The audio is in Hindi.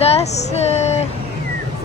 10